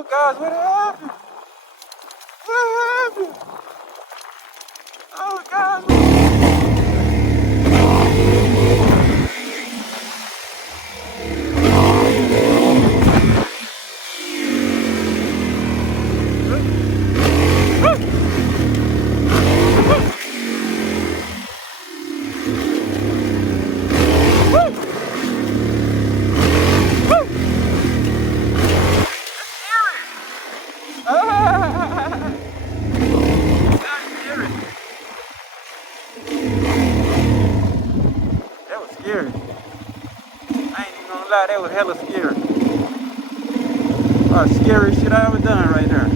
Oh gosh, what happened? What happened? Oh gosh. That was scary. I ain't even gonna lie, that was hella scary. Scariest shit I ever done right there.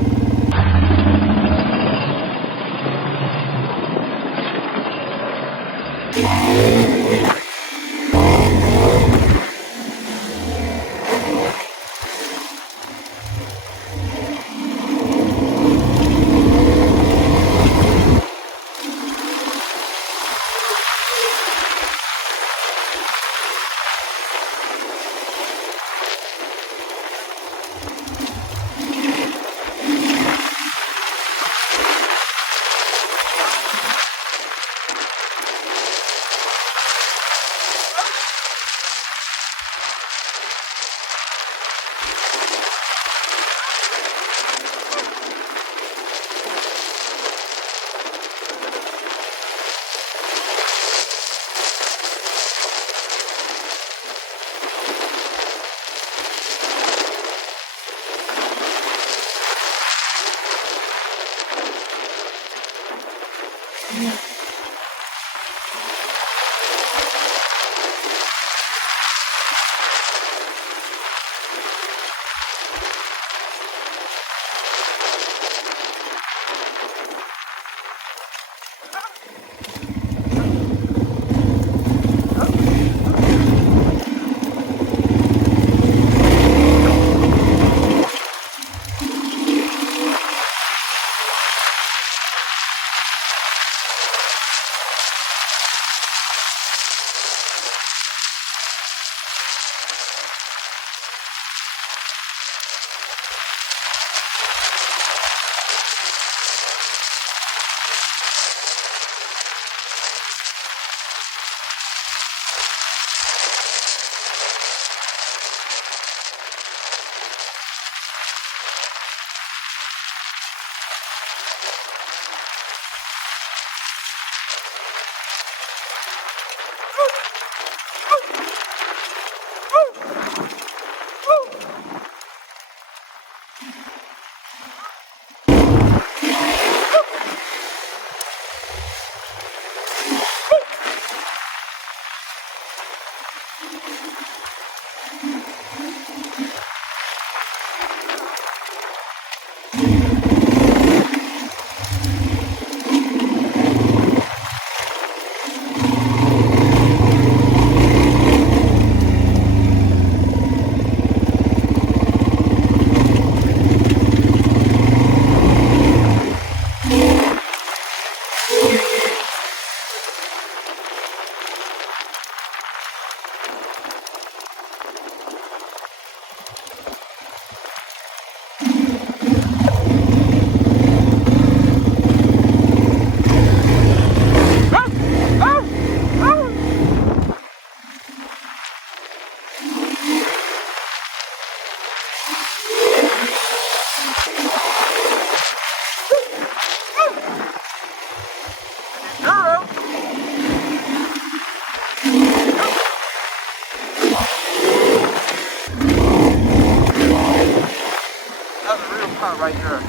Right there.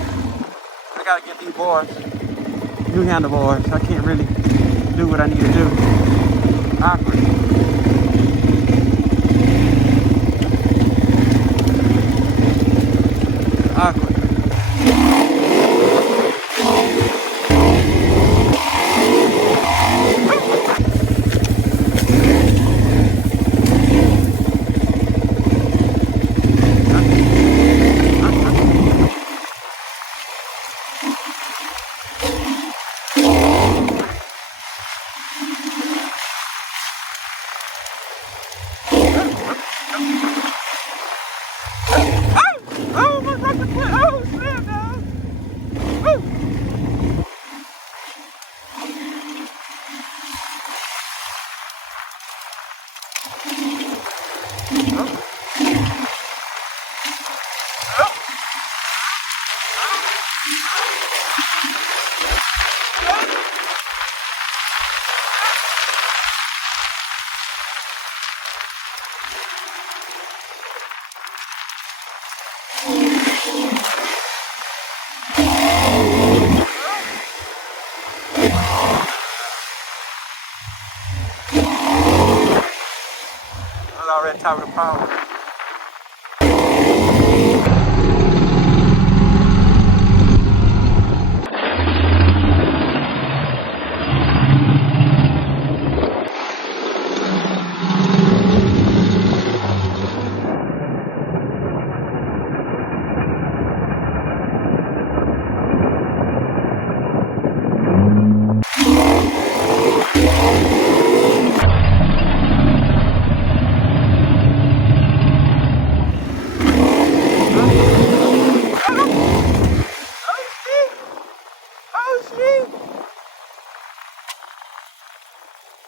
I gotta get these bars, new handlebars. I can't really do what I need to do. Awkward. Awkward. I was already top of the power.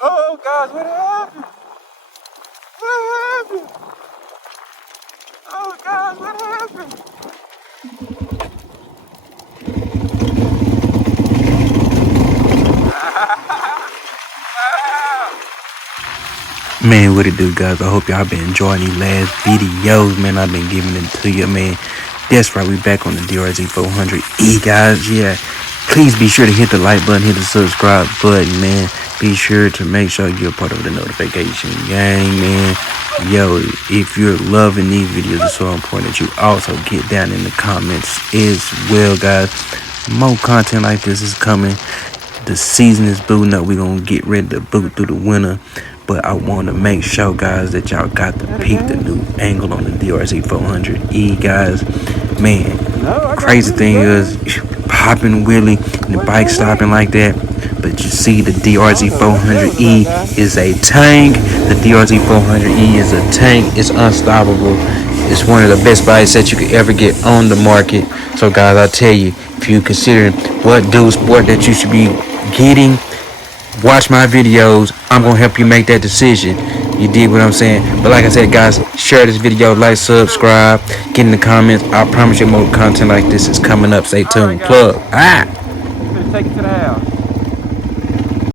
Oh gosh, what happened? What happened? Oh gosh, what happened? Man, what it do, guys? I hope y'all been enjoying these last videos, man. I've been giving them to you, man. That's right, we back on the Drz400e, guys. Yeah, please be sure to hit the like button, hit the subscribe button, man. Be sure to make sure you're part of the notification gang, man. Yo, if you're loving these videos, it's so important that you also get down in the comments as well, guys. More content like this is coming. The season is booting up. We're gonna get ready to boot through the winter. But I want to make sure, guys, that y'all got to peek the new angle on the Drz400e, guys. Man, crazy thing is, popping wheelie and the bike stopping like that. But you see, the Drz400e is a tank. The Drz400e is a tank. It's unstoppable. It's one of the best bikes that you could ever get on the market. So, guys, I tell you, if you consider what dual sport that you should be getting, watch my videos. I'm gonna help you make that decision. You dig what I'm saying? But like I said, guys, share this video, like, subscribe, get in the comments. I promise you more content like this is coming up. Stay tuned. Plug. Take it to the house.